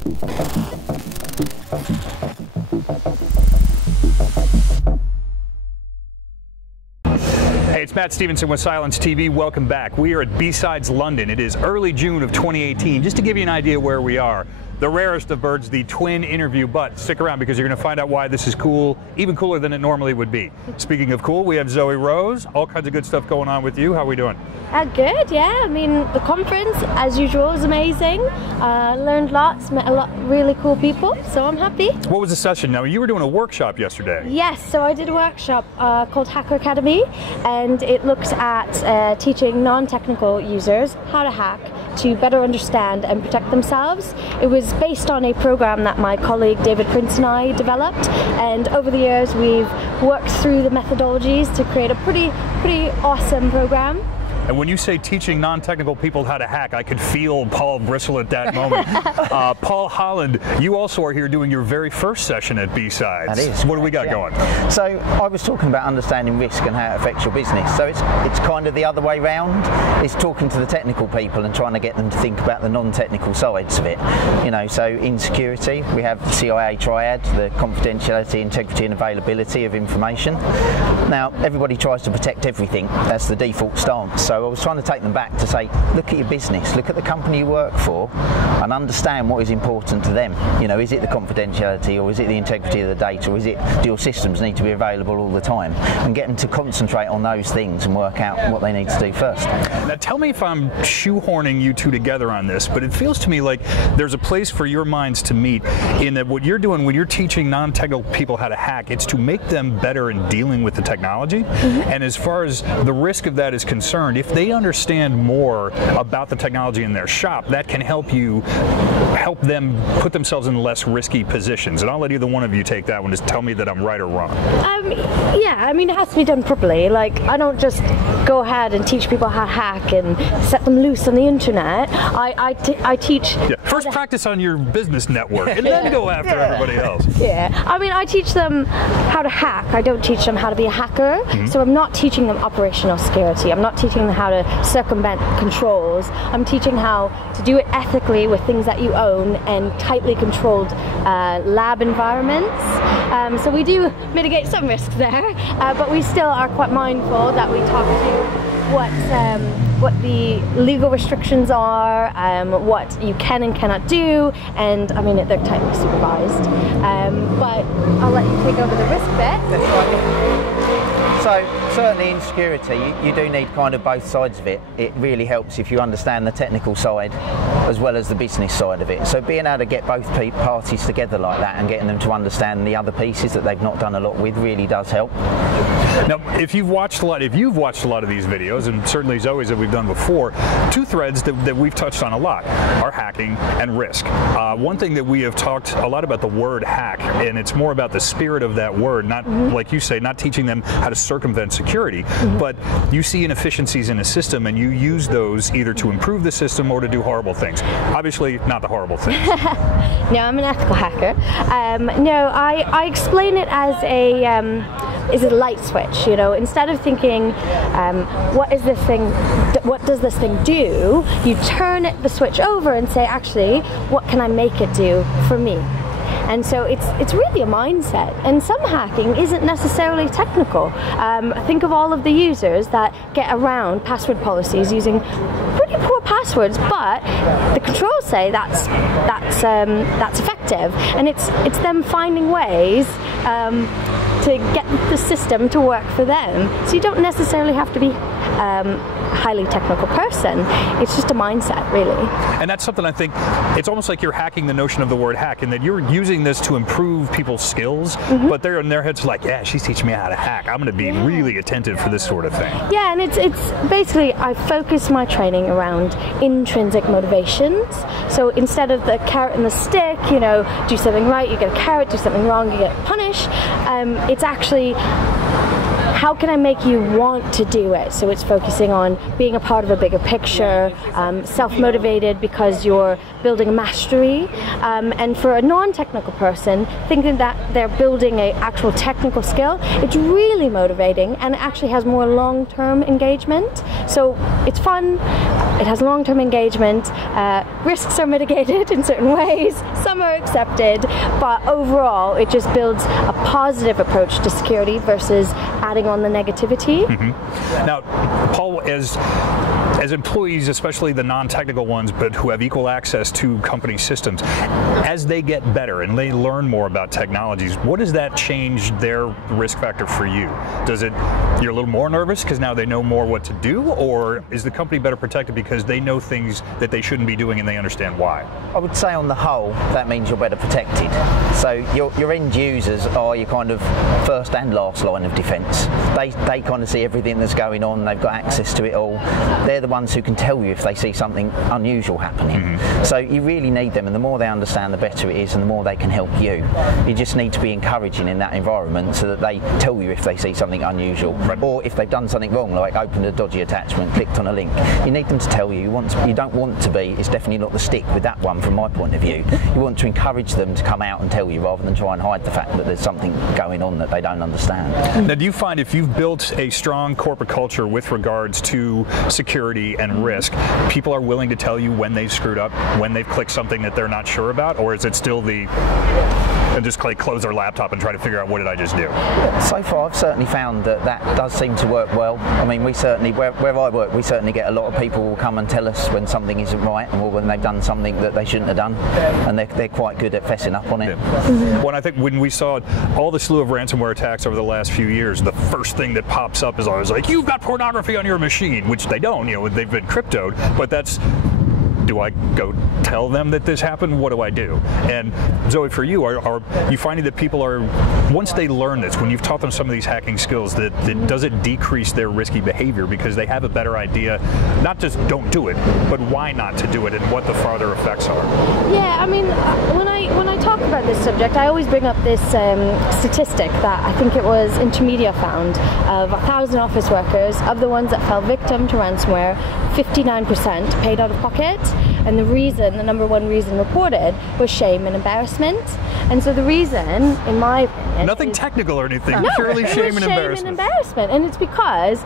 Hey, it's Matt Stevenson with Cylance TV. Welcome back. We are at BSides London. It is early June of 2018. Just to give you an idea where we are, the rarest of birds, the twin interview, but stick around because you're going to find out why this is cool, even cooler than it normally would be. Speaking of cool, we have Zoe Rose, all kinds of good stuff going on with you. How are we doing? Good, yeah. I mean, the conference, as usual, was amazing. Learned lots, met a lot of really cool people, so I'm happy. What was the session? Now, you were doing a workshop yesterday. Yes, so I did a workshop called Hacker Academy, and it looked at teaching non-technical users how to hack to better understand and protect themselves. It was based on a program that my colleague David Prince and I developed, and over the years we've worked through the methodologies to create a pretty awesome program. And when you say teaching non-technical people how to hack, I could feel Paul bristle at that moment. Paul Holland, you also are here doing your very first session at BSides. That is. What do we got going? So I was talking about understanding risk and how it affects your business. So it's kind of the other way round. It's talking to the technical people and trying to get them to think about the non-technical sides of it. You know, so in security, we have the CIA triad, the confidentiality, integrity and availability of information. Now, everybody tries to protect everything. That's the default stance. So I was trying to take them back to say, look at your business, look at the company you work for, and understand what is important to them. You know, is it the confidentiality, or is it the integrity of the data, or is it do your systems need to be available all the time? And get them to concentrate on those things and work out what they need to do first. Now tell me if I'm shoehorning you two together on this, but it feels to me like there's a place for your minds to meet in that what you're doing when you're teaching non-technical people how to hack, it's to make them better in dealing with the technology. And as far as the risk of that is concerned, if they understand more about the technology in their shop, that can help them put themselves in less risky positions. And I'll let either one of you take that one. Just tell me that I'm right or wrong. Yeah, I mean, it has to be done properly. Like, I don't just go ahead and teach people how to hack and set them loose on the internet. I teach... Yeah. First practice on your business network and then go after everybody else. Yeah, I mean, I teach them how to hack. I don't teach them how to be a hacker. So I'm not teaching them operational security. I'm not teaching them how to circumvent controls. I'm teaching how to do it ethically with things that you own and tightly controlled lab environments. So we do mitigate some risks there, but we still are quite mindful that we talk to what the legal restrictions are, what you can and cannot do, and I mean they're tightly supervised. But I'll let you take over the risk bit. That's right. So certainly in security, you do need kind of both sides of it. It really helps if you understand the technical side as well as the business side of it. So being able to get both parties together like that and getting them to understand the other pieces that they've not done a lot with really does help. Now, if you've watched a lot of these videos, and certainly Zoe's that we've done before, two threads that we've touched on a lot are hacking and risk. One thing that we have talked a lot about the word hack, and it's more about the spirit of that word, not like you say, not teaching them how to circumvent security, but you see inefficiencies in a system and you use those either to improve the system or to do horrible things. Obviously, not the horrible things. No, I'm an ethical hacker. No, I explain it as is a light switch, you know. Instead of thinking, what does this thing do, you turn the switch over and say, actually, what can I make it do for me? And so it's really a mindset, and some hacking isn't necessarily technical. Think of all of the users that get around password policies using pretty poor passwords, but the controls say that's effective, and it's them finding ways to get the system to work for them. So you don't necessarily have to be highly technical person. It's just a mindset, really. And that's something I think, it's almost like you're hacking the notion of the word hack, and that you're using this to improve people's skills, but they're in their heads like, yeah, she's teaching me how to hack. I'm going to be really attentive for this sort of thing. Yeah, and it's basically, I focus my training around intrinsic motivations. So instead of the carrot and the stick, you know, do something right, you get a carrot, do something wrong, you get punished. It's actually how can I make you want to do it? So it's focusing on being a part of a bigger picture, self-motivated because you're building a mastery, and for a non-technical person, thinking that they're building an actual technical skill, it's really motivating and it actually has more long-term engagement. So it's fun, it has long-term engagement, risks are mitigated in certain ways, some are accepted, but overall it just builds a positive approach to security versus adding on the negativity. Now, Paul, as employees, especially the non-technical ones, but who have equal access to company systems, as they get better and they learn more about technologies, what does that change their risk factor for you? Does it, you're a little more nervous because now they know more what to do, or is the company better protected because they know things that they shouldn't be doing and they understand why? I would say on the whole, that means you're better protected. So your end users are your kind of first and last line of defence. They kind of see everything that's going on, they've got access to it all. They're the ones who can tell you if they see something unusual happening. So you really need them, and the more they understand, the better it is, and the more they can help you. You just need to be encouraging in that environment so that they tell you if they see something unusual, or if they've done something wrong, like opened a dodgy attachment, clicked on a link. You need them to tell you. You don't want to be, it's definitely not the stick with that one from my point of view. You want to encourage them to come out and tell you rather than try and hide the fact that there's something going on that they don't understand. Now, do you find if you've built a strong corporate culture with regards to security and risk, people are willing to tell you when they've screwed up, when they've clicked something that they're not sure about, or is it still the and just close their laptop and try to figure out what did I just do? So far, I've certainly found that does seem to work well. I mean, we certainly, where I work, we certainly get a lot of people who will come and tell us when something isn't right, or when they've done something that they shouldn't have done, and they're quite good at fessing up on it. Well, I think when we saw all the slew of ransomware attacks over the last few years, the first thing that pops up is always like, you've got pornography on your machine, which they don't, they've been cryptoed, but that's, do I go tell them that this happened? What do I do? And Zoe, for you, are you finding that people are, once they learn this, when you've taught them some of these hacking skills, that does it decrease their risky behavior because they have a better idea, not just don't do it, but why not to do it and what the farther effects are? Yeah, I mean, when I talk about this subject, I always bring up this statistic that I think it was Intermedia found of 1,000 office workers, of the ones that fell victim to ransomware, 59% paid out of pocket. And the number one reason reported was shame and embarrassment. And so the reason, in my opinion, nothing technical or anything, purely shame and embarrassment. And it's because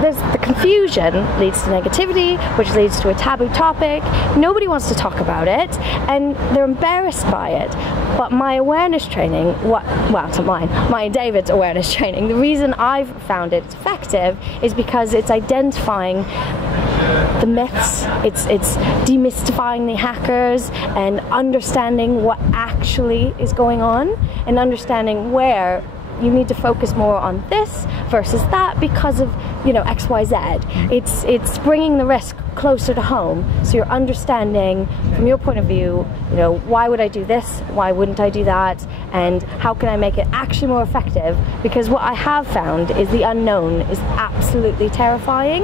there's the confusion leads to negativity, which leads to a taboo topic. Nobody wants to talk about it, and they're embarrassed by it. But my awareness training, it's not mine, my and David's awareness training, the reason I've found it effective is because it's identifying the myths, it's demystifying the hackers and understanding what actually is going on and understanding where you need to focus more on this versus that because of XYZ. It's bringing the risk closer to home, so you're understanding from your point of view, why would I do this, why wouldn't I do that, and how can I make it actually more effective, because what I have found is the unknown is absolutely terrifying,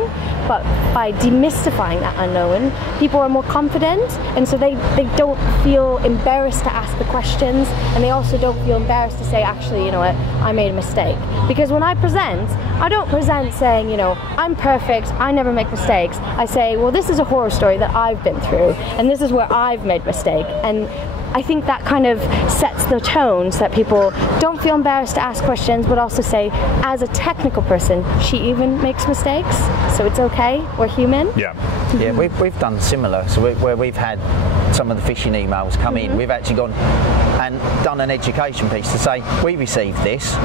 but by demystifying that unknown, people are more confident, and so they don't feel embarrassed to ask the questions, and they also don't feel embarrassed to say, actually, you know what, I made a mistake. Because when I present, I don't present saying, I'm perfect, I never make mistakes. I say, well, this is a horror story that I've been through, and this is where I've made mistake. And I think that kind of sets the tone so that people don't feel embarrassed to ask questions, but also say, as a technical person, she even makes mistakes, so it's okay, we're human. Yeah, we've done similar, so where we've had some of the phishing emails come in, we've actually gone and done an education piece to say, we received this,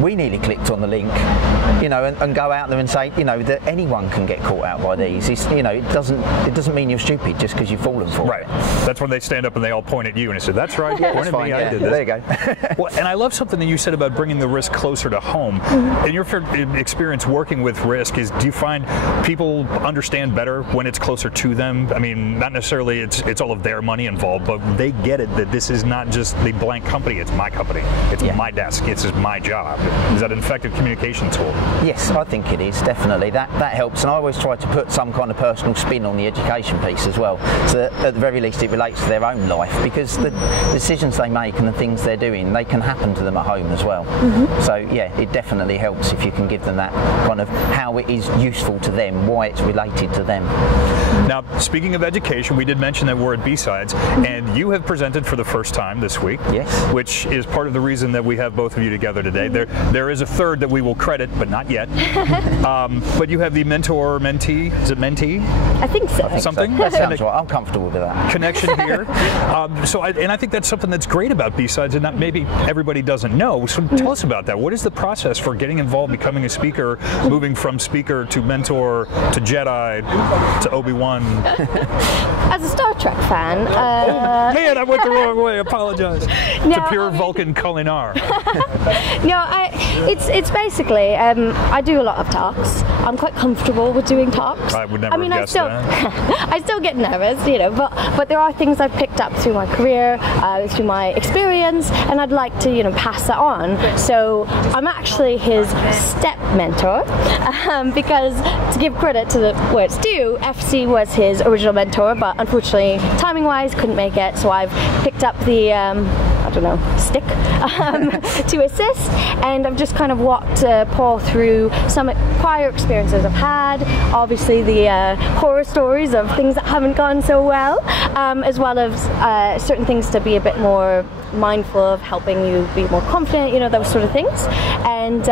we nearly clicked on the link, and go out there and say, that anyone can get caught out by these. It doesn't mean you're stupid just because you've fallen for it. Right. That's when they stand up and they all point at you and they say, that's right, point at me, I did this. There you go. Well, and I love something that you said about bringing the risk closer to home. In your experience working with risk, do you find people understand better when it's closer to them? I mean, not necessarily it's all of their their money involved, but they get it that this is not just the blank company, it's my company. It's my desk, it's my job. Is that an effective communication tool? Yes, I think it is, definitely. That helps, and I always try to put some kind of personal spin on the education piece as well, so that at the very least it relates to their own life, because the decisions they make and the things they're doing, they can happen to them at home as well. So yeah, it definitely helps if you can give them that kind of how it is useful to them, why it's related to them. Now, speaking of education, we did mention that we're at BSides, and you have presented for the first time this week. Yes. Which is part of the reason that we have both of you together today. There is a third that we will credit, but not yet. But you have the mentor-mentee, is it mentee? I think so. Something? So. That sounds right. I'm comfortable with that. Connection here. And I think that's something that's great about BSides, and that maybe everybody doesn't know. So tell us about that. What is the process for getting involved, becoming a speaker, moving from speaker to mentor to Jedi to Obi-Wan? As a Star Trek fan, oh man, I went the wrong way. Apologize. It's a pure Vulcan culinar. No, it's basically I do a lot of talks. I'm quite comfortable with doing talks. I would never have guessed that. I still get nervous, you know, but there are things I've picked up through my career, through my experience, and I'd like to, you know, pass that on. So I'm actually his step mentor, because to give credit to where it's due, FC was his original mentor, but unfortunately, timing-wise, couldn't make it. So I've picked up the I don't know, stick to assist, and I've just kind of walked Paul through some prior experiences I've had, obviously the horror stories of things that haven't gone so well, as well as certain things to be a bit more mindful of, helping you be more confident, you know, those sort of things, and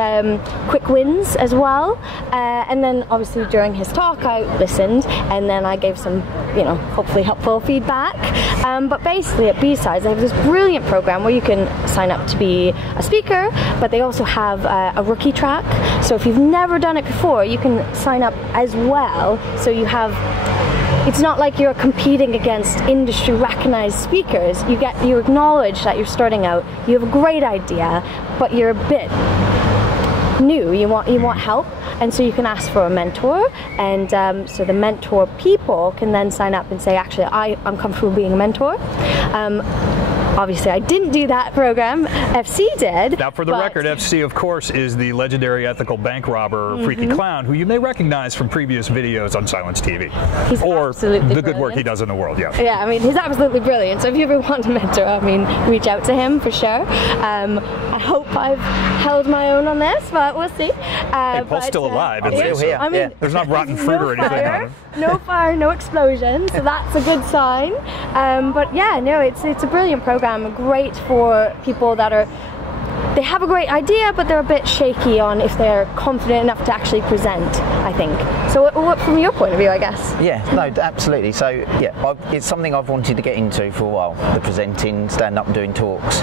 quick wins as well. And then obviously during his talk I listened, and then I gave some, you know, hopefully helpful feedback. But basically at BSides they have this brilliant program where you can sign up to be a speaker, but they also have a rookie track. So if you've never done it before, you can sign up as well. So you have, it's not like you're competing against industry recognized speakers. You acknowledge that you're starting out, you have a great idea, but you're a bit new, you want help, and so you can ask for a mentor, and so the mentor people can then sign up and say, actually I'm comfortable being a mentor. Obviously, I didn't do that program. FC did. Now, for the record, FC, of course, is the legendary ethical bank robber, Freaky Clown, who you may recognize from previous videos on Cylance TV. He's or the brilliant. good work he does in the world, yeah. Yeah, I mean, he's absolutely brilliant. So if you ever want a mentor, I mean, reach out to him for sure. I hope I've held my own on this, but we'll see. Hey, Paul's still alive. I'm still here. I mean, there's not rotten fruit or anything on him. No fire, no explosion, so that's a good sign. But yeah, no, it's a brilliant program, great for people that they have a great idea, but they're a bit shaky on if they're confident enough to actually present, I think. So what from your point of view, I guess? Yeah, no, absolutely. So yeah, it's something I've wanted to get into for a while, the presenting, stand up and doing talks.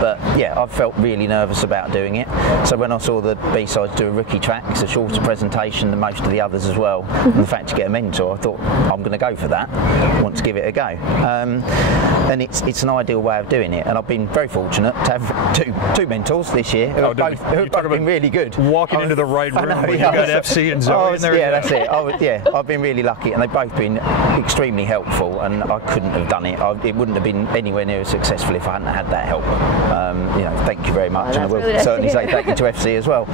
But yeah, I've felt really nervous about doing it. So when I saw the BSides do a rookie track, it's a shorter presentation than most of the others as well. And the fact to get a mentor, I thought I'm going to go for that. I want to give it a go. And it's an ideal way of doing it. And I've been very fortunate to have two mentors this year who have both been really good. Walking into the right room when you got FC and Zoe in there. Yeah, that's it. I've been really lucky, and they've both been extremely helpful, and I couldn't have done it. It wouldn't have been anywhere near as successful if I hadn't had that help. You know, thank you very much, and I will certainly say thank you to FC as well.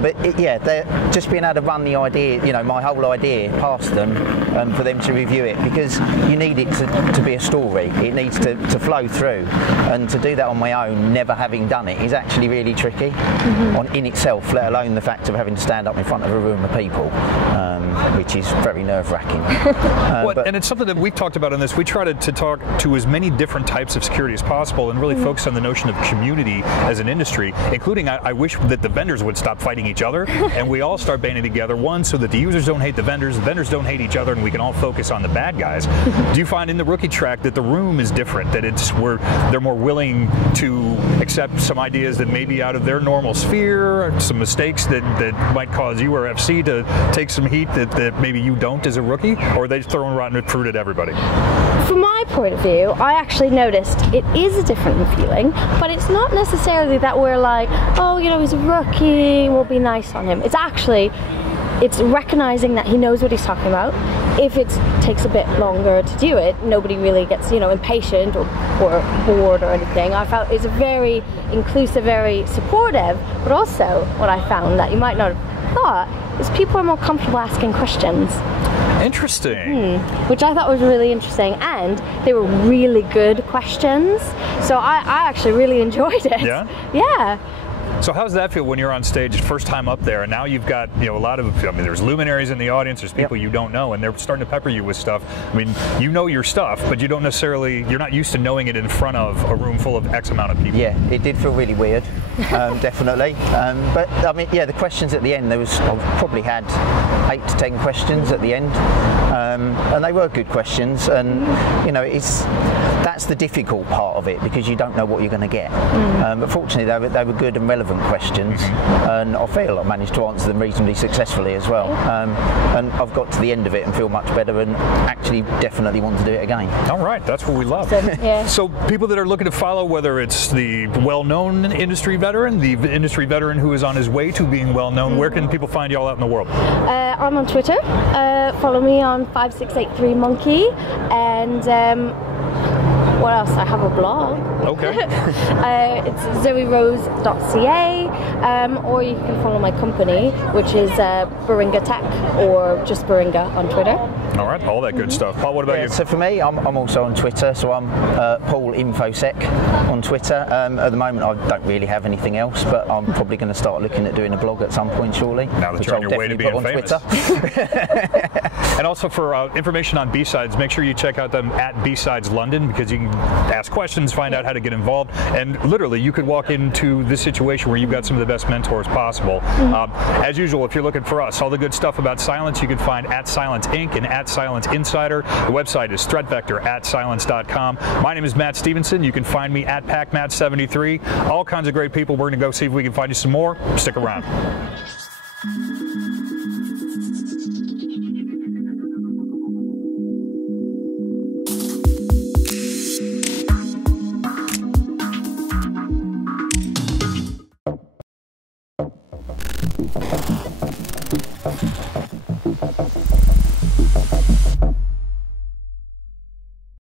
They're just being able to run the idea, you know, my whole idea past them, for them to review it, because you need it to be a story. It needs to flow through, and to do that on my own, never having done it, is actually really tricky in itself, let alone the fact of having to stand up in front of a room of people, which is very nerve-wracking. And it's something that we've talked about in this. We try to talk to as many different types of security as possible, and really focus on the notion of community as an industry, including I wish that the vendors would stop fighting each other, and we all start banding together, one, so that the users don't hate the vendors don't hate each other, and we can all focus on the bad guys. Do you find in the rookie track that the room is different, that they're more willing to accept some ideas that may be out of their normal sphere, some mistakes that might cause you or FC to take some heat that maybe you don't as a rookie, or are they throwing rotten fruit at everybody? From my point of view, I actually noticed it is a different feeling, but it's not necessarily that we're like, oh, you know, he's a rookie, we'll be nice on him. It's recognizing that he knows what he's talking about. if it takes a bit longer to do it, nobody really gets, you know, impatient or bored or anything. I felt it's very inclusive, very supportive, but also what I found that you might not have thought is people are more comfortable asking questions. Interesting. Which I thought was really interesting, and they were really good questions, so I actually really enjoyed it. Yeah? Yeah. So how does that feel when you're on stage, first time up there, and now you've got, you know, a lot of, I mean, there's luminaries in the audience, there's people you don't know, and they're starting to pepper you with stuff. I mean, you know your stuff, but you don't necessarily, you're not used to knowing it in front of a room full of X amount of people. Yeah, it did feel really weird, definitely. But I mean, yeah, the questions at the end, I probably had 8 to 10 questions at the end, and they were good questions, and you know, that's the difficult part of it, because you don't know what you're going to get. But fortunately, they were good and relevant questions, and I feel I managed to answer them reasonably successfully as well. And I've got to the end of it and feel much better, and actually definitely want to do it again. All right, that's what we love. Yeah. So people that are looking to follow, whether it's the well-known industry veteran, the industry veteran who is on his way to being well-known, where can people find you all out in the world? I'm on Twitter. Follow me on 5683monkey, and what else? I have a blog. Okay. It's zoerose.ca, or you can follow my company, which is Baringa Tech, or just Baringa on Twitter. All right, all that good stuff. Paul, what about you? So for me, I'm also on Twitter, so I'm Paul Infosec on Twitter. At the moment, I don't really have anything else, but I'm probably going to start looking at doing a blog at some point shortly. Now that you're on your way to being famous. And also for information on BSides, make sure you check out them at BSides London, because you can ask questions, find out how to get involved, and literally you could walk into this situation where you've got some of the best mentors possible. As usual, if you're looking for us, all the good stuff about Cylance you can find at Cylance Inc. and at Cylance Insider. The website is threatvector@cylance.com. My name is Matt Stevenson. You can find me at PacMatt73. All kinds of great people. We're going to go see if we can find you some more. Stick around.